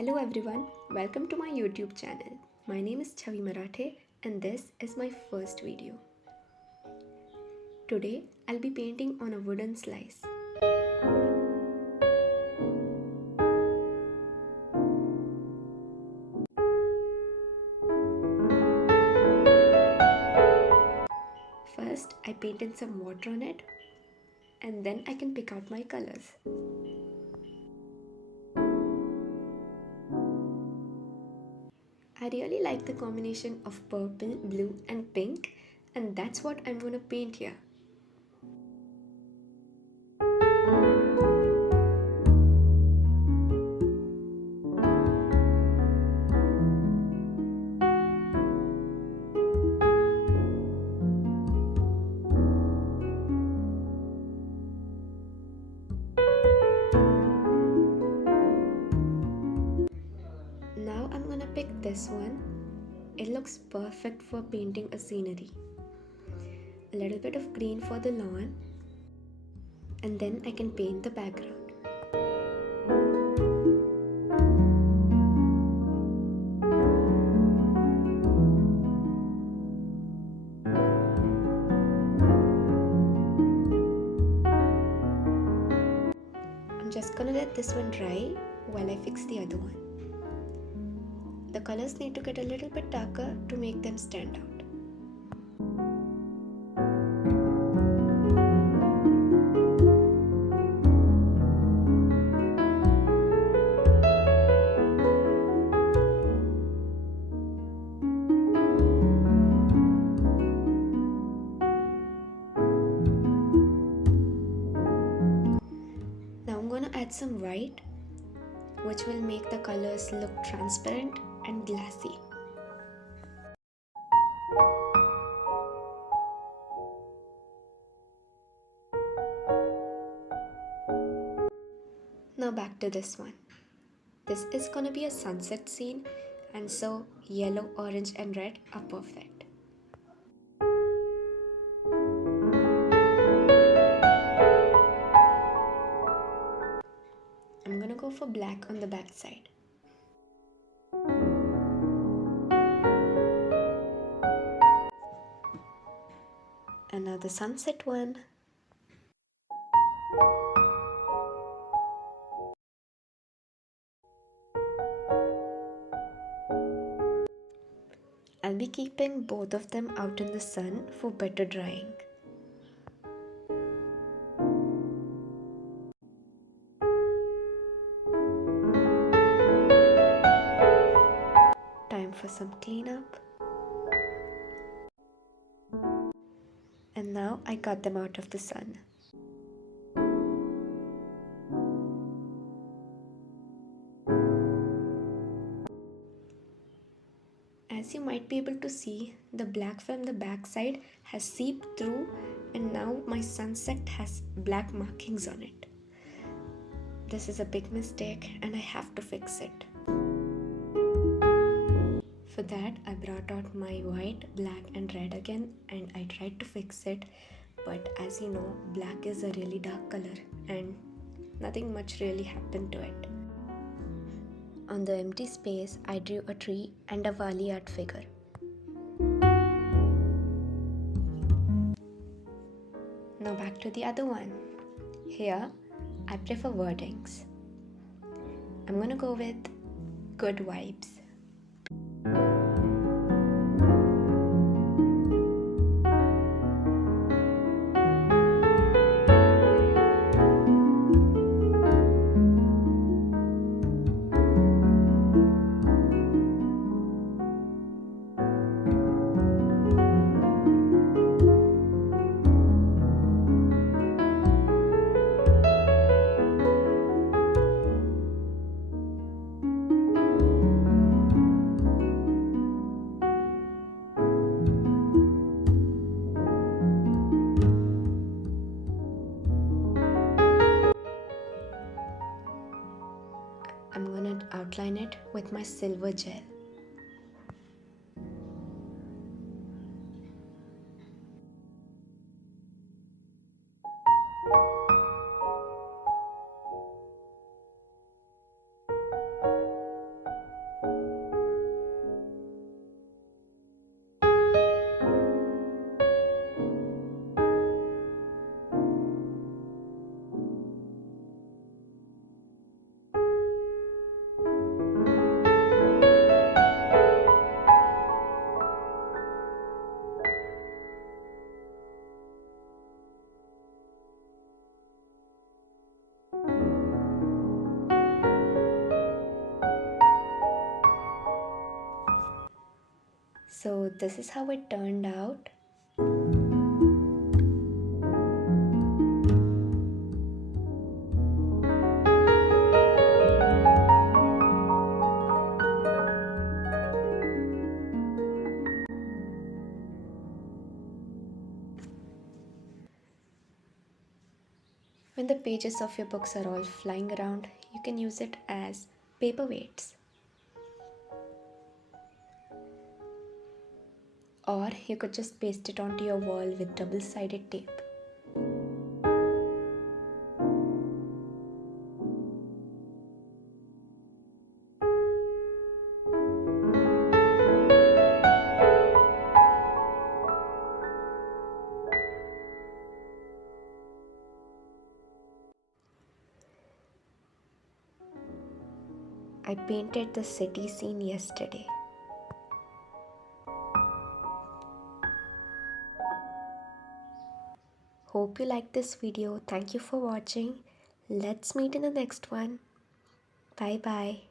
Hello everyone, welcome to my YouTube channel. My name is Chavi Marathe and this is my first video. Today I'll be painting on a wooden slice. First I painted some water on it and then I can pick out my colors. I really like the combination of purple, blue and pink, and that's what I'm gonna paint here. Now I'm gonna pick this one. It looks perfect for painting a scenery. A little bit of green for the lawn, and then I can paint the background. I'm just gonna let this one dry while I fix the other one. The colors need to get a little bit darker to make them stand out. Now I'm gonna add some white, which will make the colors look transparent and glassy. Now back to this one. This is gonna be a sunset scene, and so yellow, orange and red are perfect. I'm gonna go for black on the back side. And now the sunset one. I'll be keeping both of them out in the sun for better drying. Time for some cleanup. And now I got them out of the sun. As you might be able to see, the black from the back side has seeped through and now my sunset has black markings on it. This is a big mistake and I have to fix it. For that, I brought out my white, black and red again and I tried to fix it, but as you know, black is a really dark color and nothing much really happened to it. On the empty space, I drew a tree and a Wali art figure. Now back to the other one. Here, I prefer wordings. I'm gonna go with good vibes. I'm gonna outline it with my silver gel. So this is how it turned out. When the pages of your books are all flying around, you can use it as paperweights. Or you could just paste it onto your wall with double-sided tape. I painted the city scene yesterday. Hope you liked this video. Thank you for watching. Let's meet in the next one. Bye bye.